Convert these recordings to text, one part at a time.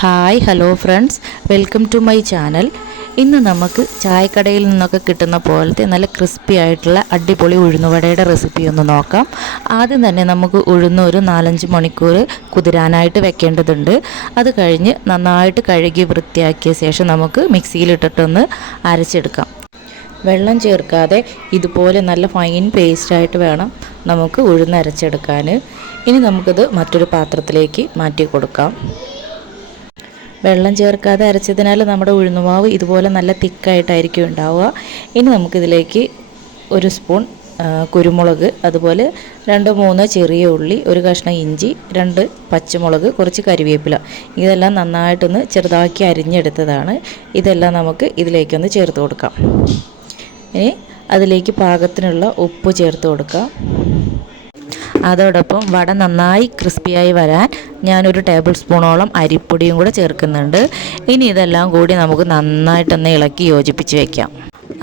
Hi hello friends, welcome to my channel. ഇന്ന് നമുക്ക് ചായക്കടയിൽ നിന്നൊക്കെ കിട്ടുന്ന പോലത്തെ നല്ല ക്രിസ്പി ആയിട്ടുള്ള അടിപൊളി ഉഴുന്നുവടയുടെ റെസിപ്പി ഒന്ന് നോക്കാം. ആദ്യം തന്നെ നമുക്ക് ഉഴുന്ന് ഒരു 4-5 മണിക്കൂർ കുതിരാനായിട്ട് വെക്കേണ്ടതുണ്ട്. അത് കഴിഞ്ഞ് നന്നായിട്ട് കഴുകി വൃത്തിയാക്കിയ ശേഷം നമുക്ക് മിക്സിയിലിട്ടിട്ടൊന്ന് അരച്ചെടുക്കാം. വെള്ളം ചേർക്കാതെ ഇതുപോലെ നല്ല ഫൈൻ പേസ്റ്റായിട്ട് വേണം നമുക്ക് ഉഴുന്ന് അരച്ചെടുക്കാൻ. ഇനി നമുക്കിത് മറ്റൊരു പാത്രത്തിലേക്ക് മാറ്റി കൊടുക്കാം. വെള്ളം ചേർക്കാതെ അരച്ചതിനാൽ നമ്മുടെ ഉഴുന്നുമാവ് ഇതുപോലെ നല്ല തിക്കായിട്ടായിരിക്കും ഉണ്ടാവുക. ഇനി നമുക്കിതിലേക്ക് 1 സ്പൂൺ കുരുമുളക്, അതുപോലെ 2-3 ചെറിയ ഉള്ളി, 1 കഷ്ണം ഇഞ്ചി, 2 പച്ചമുളക്, കുറച്ച് കരിവേപ്പില, ഇതെല്ലാം നന്നായിട്ടൊന്ന് ചെറുതാക്കി അരിഞ്ഞെടുത്തതാണ്. ഇതെല്ലാം നമുക്ക് ഇതിലേക്കൊന്ന് ചേർത്ത് കൊടുക്കാം. ഇനി അതിലേക്ക് പാകത്തിനുള്ള ഉപ്പ് ചേർത്ത് കൊടുക്കാം. അതോടൊപ്പം വട നന്നായി ക്രിസ്പിയായി വരാൻ ഞാനൊരു ടേബിൾ സ്പൂണോളം അരിപ്പൊടിയും കൂടെ ചേർക്കുന്നുണ്ട്. ഇനി ഇതെല്ലാം കൂടി നമുക്ക് നന്നായിട്ടൊന്ന് ഇളക്കി യോജിപ്പിച്ച് വയ്ക്കാം.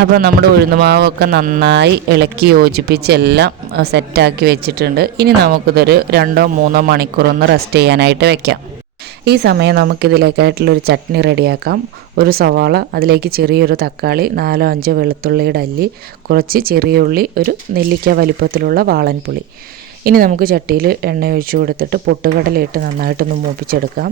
അപ്പോൾ നമ്മുടെ ഉഴുന്നുമാവൊക്കെ നന്നായി ഇളക്കി യോജിപ്പിച്ച് എല്ലാം സെറ്റാക്കി വെച്ചിട്ടുണ്ട്. ഇനി നമുക്കിതൊരു 2-3 മണിക്കൂറൊന്ന് റെസ്റ്റ് ചെയ്യാനായിട്ട് വെക്കാം. ഈ സമയം നമുക്കിതിലേക്കായിട്ടുള്ളൊരു ചട്നി റെഡിയാക്കാം. 1 സവാള, അതിലേക്ക് ചെറിയൊരു തക്കാളി, 4-5 വെളുത്തുള്ളിയുടെ അല്ലി, കുറച്ച് ചെറിയ ഉള്ളി, 1 നെല്ലിക്ക വലിപ്പത്തിലുള്ള വാളൻപുളി. ഇനി നമുക്ക് ചട്ടിയിൽ എണ്ണ ഒഴിച്ച് കൊടുത്തിട്ട് പൊട്ടുകടലയിട്ട് നന്നായിട്ടൊന്ന് മൂപ്പിച്ചെടുക്കാം.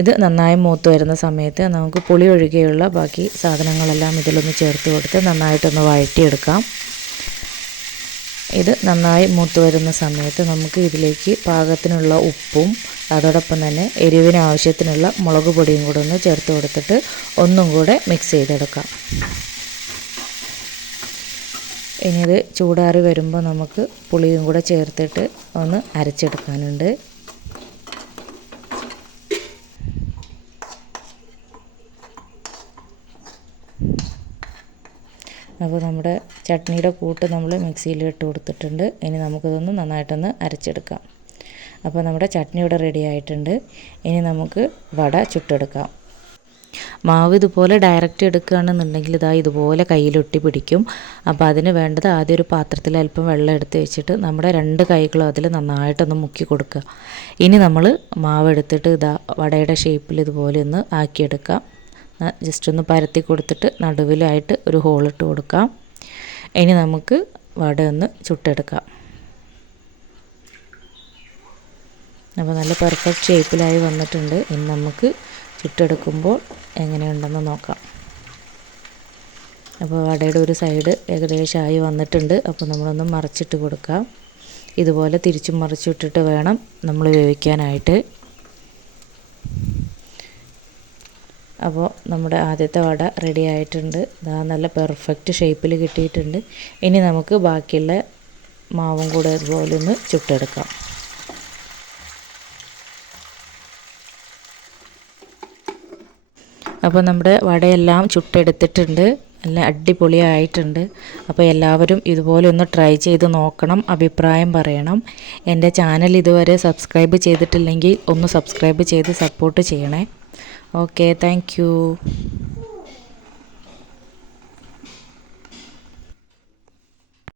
ഇത് നന്നായി മൂത്ത് വരുന്ന സമയത്ത് നമുക്ക് പുളി ഒഴികെയുള്ള ബാക്കി സാധനങ്ങളെല്ലാം ഇതിലൊന്ന് ചേർത്ത് കൊടുത്ത് നന്നായിട്ടൊന്ന് വഴറ്റിയെടുക്കാം. ഇത് നന്നായി മൂത്ത് വരുന്ന സമയത്ത് നമുക്ക് ഇതിലേക്ക് പാകത്തിനുള്ള ഉപ്പും അതോടൊപ്പം തന്നെ എരിവിന് ആവശ്യത്തിനുള്ള മുളക് പൊടിയും കൂടെ ഒന്ന് ചേർത്ത് കൊടുത്തിട്ട് ഒന്നും കൂടെ മിക്സ് ചെയ്തെടുക്കാം. ഇനി ഇത് ചൂടാറി വരുമ്പോൾ നമുക്ക് പുളിയും കൂടെ ചേർത്തിട്ട് ഒന്ന് അരച്ചെടുക്കാനുണ്ട്. അപ്പോൾ നമ്മുടെ ചട്നിയുടെ കൂട്ട് നമ്മൾ മിക്സിയിൽ ഇട്ട് കൊടുത്തിട്ടുണ്ട്. ഇനി നമുക്കിതൊന്ന് നന്നായിട്ടൊന്ന് അരച്ചെടുക്കാം. അപ്പോൾ നമ്മുടെ ചട്നി ഇവിടെ റെഡി ആയിട്ടുണ്ട്. ഇനി നമുക്ക് വട ചുട്ടെടുക്കാം. മാവ് ഇതുപോലെ ഡയറക്റ്റ് എടുക്കുകയാണെന്നുണ്ടെങ്കിൽ ഇതുപോലെ കയ്യിലൊട്ടി പിടിക്കും. അപ്പോൾ അതിന് വേണ്ടത് ആദ്യം ഒരു പാത്രത്തിൽ അല്പം വെള്ളം എടുത്ത് വെച്ചിട്ട് നമ്മുടെ 2 കൈകളും അതിൽ നന്നായിട്ടൊന്ന് മുക്കി കൊടുക്കുക. ഇനി നമ്മൾ മാവ് എടുത്തിട്ട് വടയുടെ ഷേപ്പിൽ ഇതുപോലെ ഒന്ന് ആക്കിയെടുക്കാം. ജസ്റ്റ് ഒന്ന് പരത്തി കൊടുത്തിട്ട് നടുവിലായിട്ട് ഒരു ഹോളിട്ട് കൊടുക്കാം. ഇനി നമുക്ക് വട ഒന്ന് ചുട്ടെടുക്കാം. അപ്പോൾ നല്ല പെർഫെക്റ്റ് ഷേപ്പിലായി വന്നിട്ടുണ്ട്. ഇനി നമുക്ക് ചുട്ടെടുക്കുമ്പോൾ എങ്ങനെയുണ്ടെന്ന് നോക്കാം. അപ്പോൾ വടയുടെ ഒരു സൈഡ് ഏകദേശമായി വന്നിട്ടുണ്ട്. അപ്പോൾ നമ്മളൊന്ന് മറിച്ചിട്ട് കൊടുക്കാം. ഇതുപോലെ തിരിച്ചും മറിച്ചിട്ടിട്ട് വേണം നമ്മൾ വേവിക്കാനായിട്ട്. അപ്പോൾ നമ്മുടെ ആദ്യത്തെ വട റെഡി ആയിട്ടുണ്ട്. നല്ല പെർഫെക്റ്റ് ഷേപ്പിൽ കിട്ടിയിട്ടുണ്ട്. ഇനി നമുക്ക് ബാക്കിയുള്ള മാവും കൂടെ അതുപോലെ ഒന്ന് ചുട്ടെടുക്കാം. അപ്പോൾ നമ്മുടെ വടയെല്ലാം ചുട്ടെടുത്തിട്ടുണ്ട്. നല്ല അടിപൊളിയായിട്ടുണ്ട്. അപ്പോൾ എല്ലാവരും ഇതുപോലെ ഒന്ന് ട്രൈ ചെയ്ത് നോക്കണം, അഭിപ്രായം പറയണം. എൻ്റെ ചാനൽ ഇതുവരെ സബ്സ്ക്രൈബ് ചെയ്തിട്ടില്ലെങ്കിൽ ഒന്ന് സബ്സ്ക്രൈബ് ചെയ്ത് സപ്പോർട്ട് ചെയ്യണേ. Okay, thank you.